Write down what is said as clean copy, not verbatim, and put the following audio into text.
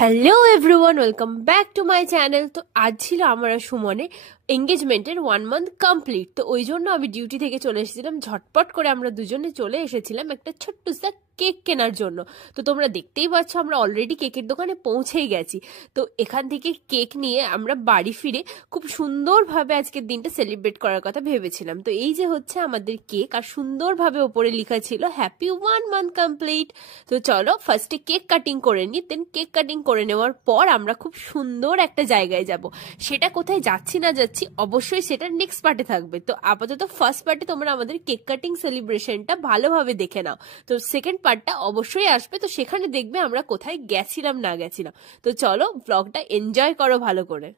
Hello everyone, welcome back to my channel. তো আজ ছিল আমার আর সুমনে এঙ্গেজমেন্টের 1 মান্থ কমপ্লিট। তো ওই জন্য আমি ডিউটি থেকে চলে এসেছিলাম, ঝটপট করে আমরা দুজনে চলে এসেছিলাম একটা ছোট্ট সা কেক কেনার জন্য। তো তোমরা দেখতেই পাচ্ছ আমরা অলরেডি কেকের দোকানে পৌঁছেই গেছি। তো এখান থেকে কেক নিয়ে আমরা বাড়ি ফিরে খুব সুন্দরভাবে আজকের দিনটা সেলিব্রেট করার কথা ভেবেছিলাম। তো এই যে হচ্ছে আমাদের কেক, আর সুন্দরভাবে ওপরে লেখা ছিল হ্যাপি 1 মান্থ কমপ্লিট। তো চলো ফার্স্টে কেক কাটিং করে নিই, দেন কেক কাটিং করে নেওয়ার পর আমরা খুব সুন্দর একটা জায়গায় যাব। সেটা কোথায় যাচ্ছি না যাচ্ছি অবশ্যই সেটা নেক্সট পার্টে থাকবে। তো আপাতত ফার্স্ট পার্টে তোমরা আমাদের কেক কাটিং সেলিব্রেশনটা ভালোভাবে দেখে নাও। তো সেকেন্ড পার্টটা অবশ্যই আসবে, তো সেখানে দেখবে আমরা কোথায় গেছিলাম না গেছিলাম। তো চলো ব্লগটা এনজয় করো ভালো করে।